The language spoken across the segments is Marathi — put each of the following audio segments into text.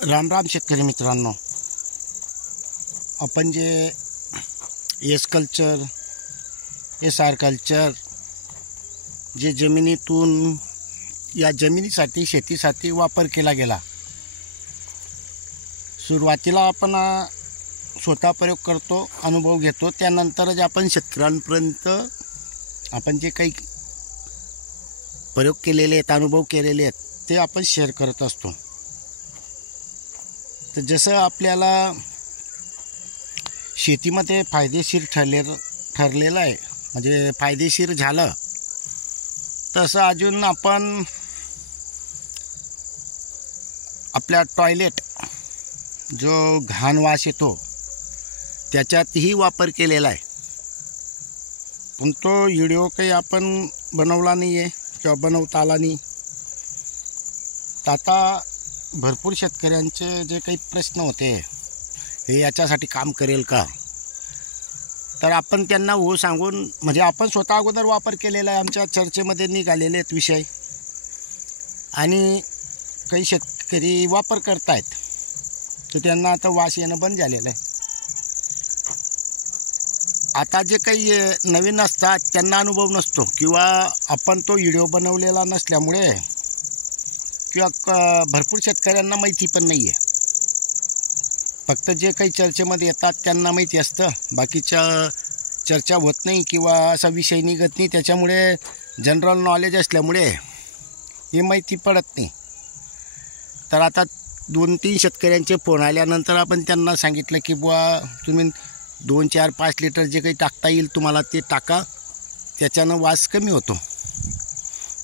राम राम शेतकरी मित्रांनो, आपण जे एस कल्चर SR कल्चर जे जमिनीतून या जमिनीसाठी शेतीसाठी वापर केला गेला, सुरुवातीला आपण स्वतः प्रयोग करतो, अनुभव घेतो, त्यानंतरच आपण शेतकऱ्यांपर्यंत आपण जे काही प्रयोग केलेले आहेत, अनुभव केलेले आहेत ते आपण शेअर करत असतो। तर जसं आपल्याला शेतीमध्ये फायदेशीर ठरलेलं आहे, म्हणजे फायदेशीर झालं, तसं अजून आपण आपल्या टॉयलेट जो घाण वास येतो त्याच्यातही वापर केलेला आहे, पण तो व्हिडिओ काही आपण बनवला नाही आहे किंवा बनवता आला नाही। तर आता भरपूर शेतकऱ्यांचे जे काही प्रश्न होते, हे याच्यासाठी काम करेल का, तर आपण त्यांना हो सांगून, म्हणजे आपण स्वतः अगोदर वापर केलेला आहे, आमच्या चर्चेमध्ये निघालेले आहेत विषय, आणि काही शेतकरी वापर करतायत, तर त्यांना आता वास येणं बंद झालेलं आहे। आता जे काही नवीन असतात त्यांना अनुभव नसतो, किंवा आपण तो व्हिडिओ बनवलेला नसल्यामुळे, किंवा भरपूर शेतकऱ्यांना माहिती पण नाही आहे। फक्त जे काही चर्चेमध्ये येतात त्यांना माहिती असतं, बाकीच्या चर्चा होत नाही किंवा असा विषय निघत नाही, त्याच्यामुळे जनरल नॉलेज असल्यामुळे हे माहिती पडत नाही। तर आता 2-3 शेतकऱ्यांचे फोन आल्यानंतर आपण त्यांना सांगितलं की बुवा तुम्ही 2, 4, 5 लिटर जे काही टाकता येईल तुम्हाला ते टाका, त्याच्यानं वास कमी होतो।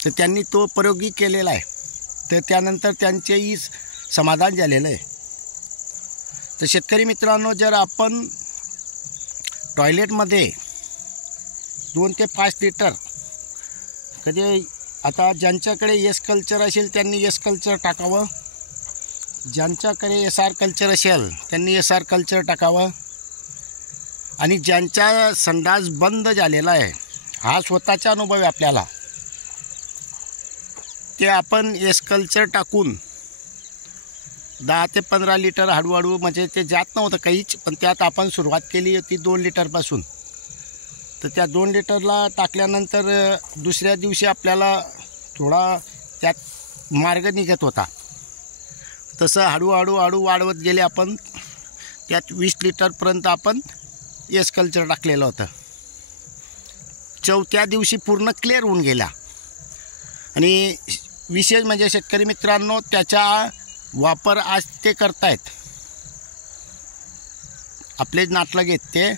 तर त्यांनी तो प्रयोगही केलेला आहे, तर त्यानंतर त्यांचेही समाधान झालेलं आहे। तर शेतकरी मित्रांनो, जर आपण टॉयलेटमध्ये 2 ते 5 लिटर कधी, आता ज्यांच्याकडे एस कल्चर असेल त्यांनी एस कल्चर टाकावं, ज्यांच्याकडे SR कल्चर असेल त्यांनी SR कल्चर टाकावं, आणि ज्यांचा संडास बंद झालेला आहे, हा स्वतःचा अनुभव आहे आपल्याला, ते आपण एस कल्चर टाकून 10 ते 15 लिटर हळूहळू, म्हणजे ते जात नव्हतं काहीच, पण त्यात आपण सुरुवात केली होती 2 लिटरपासून। तर त्या 2 लिटरला टाकल्यानंतर दुसऱ्या दिवशी आपल्याला थोडा त्यात मार्ग निघत होता, तसं हळूहळू वाढवत गेले आपण, त्यात 20 लिटरपर्यंत आपण एस कल्चर टाकलेलं होतं। 4थ्या दिवशी पूर्ण क्लिअर होऊन गेला, आणि विशेष म्हणजे शेतकरी मित्रांनो, त्याचा वापर आज ते करतायत, आपले नातलग आहेत ते,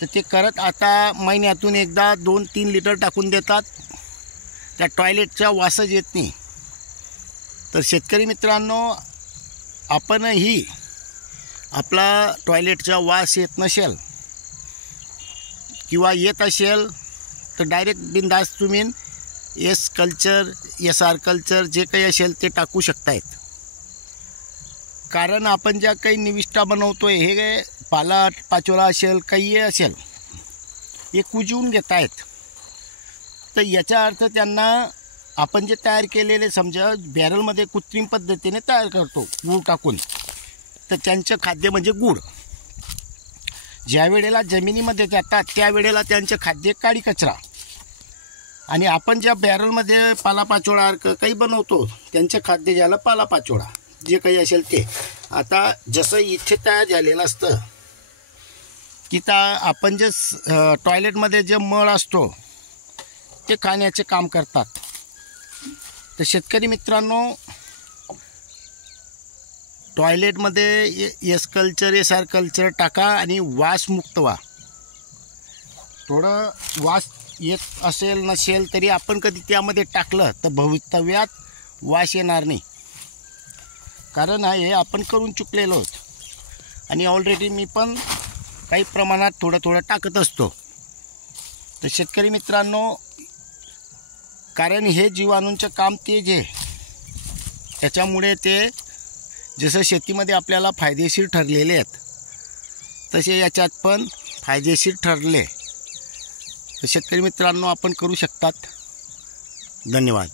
तर ते करत आता महिन्यातून एकदा 2-3 लिटर टाकून देतात, त्या टॉयलेटचा वासच येत नाही। तर शेतकरी मित्रांनो, आपणही आपला टॉयलेटचा वास येत नसेल किंवा येत असेल तर डायरेक्ट बिनधास्त तुम्ही एस कल्चर SR कल्चर जे काही असेल ते टाकू शकतायत। कारण आपण ज्या काही निविष्ठा बनवतोय, हे पालापाचोळा असेल, काही असेल, हे कुजवून घेत आहेत। तर याचा अर्थ त्यांना आपण जे तयार केलेले, समजा बॅरलमध्ये कृत्रिम पद्धतीने तयार करतो गूळ टाकून, तर त्यांचं खाद्य म्हणजे गूळ, ज्या वेळेला जमिनीमध्ये जातात त्यावेळेला त्यांचं खाद्य काळी कचरा, आणि आपण ज्या बॅरलमध्ये पालापाचोळा काही बनवतो त्यांचं खाद्य झालं पालापाचोळा, जे काही असेल ते। आता जसं इथे तयार झालेलं असतं की आपण जे टॉयलेटमध्ये जे मळ असतो ते खाण्याचे काम करतात। तर शेतकरी मित्रांनो, टॉयलेटमध्ये एस कल्चर SR कल्चर टाका आणि वासमुक्त व्हा। थोडं वास येत असेल नसेल तरी आपण कधी त्यामध्ये टाकलं तर भवितव्यात वास येणार नाही, कारण हे आपण करून चुकलेलो आहोत, आणि ऑलरेडी मी पण काही प्रमाणात थोडं टाकत असतो। तर शेतकरी मित्रांनो, कारण हे जीवाणूंचं काम तेज आहे, त्याच्यामुळे ते जसं शेतीमध्ये आपल्याला फायदेशीर ठरलेले आहेत, तसे याच्यात पण फायदेशीर ठरले। तर शेतकरी मित्रांनो, आपण करू शकतात। धन्यवाद।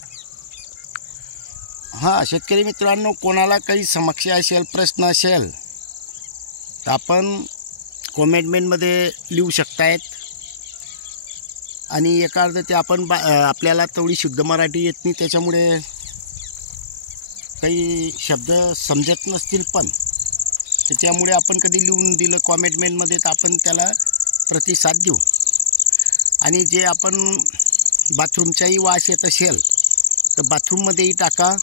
हां, शेतकरी मित्रांनो, कोणाला काही समस्या असेल, प्रश्न असेल तर आपण कॉमेंटमध्ये लिहू शकतायत. आणि एका अर्ध ते आपण आपल्याला तेवढी शुद्ध मराठी येत नाही, त्याच्यामुळे काही शब्द समजत नसतील, पण त्याच्यामुळे आपण कधी लिहून दिलं कॉमेंटमध्ये तर आपण त्याला प्रतिसाद देऊ. आणि जे आपण बाथरूमचाही वास येत असेल तर बाथरूममध्येही टाका.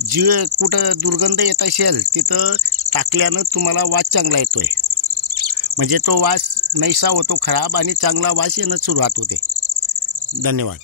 जे कुठं दुर्गंध येत असेल तिथं टाकल्यानं तुम्हाला वास चांगला येतो आहे, म्हणजे तो वास नाहीसा होतो खराब आणि चांगला वास येणं सुरुवात होते. धन्यवाद.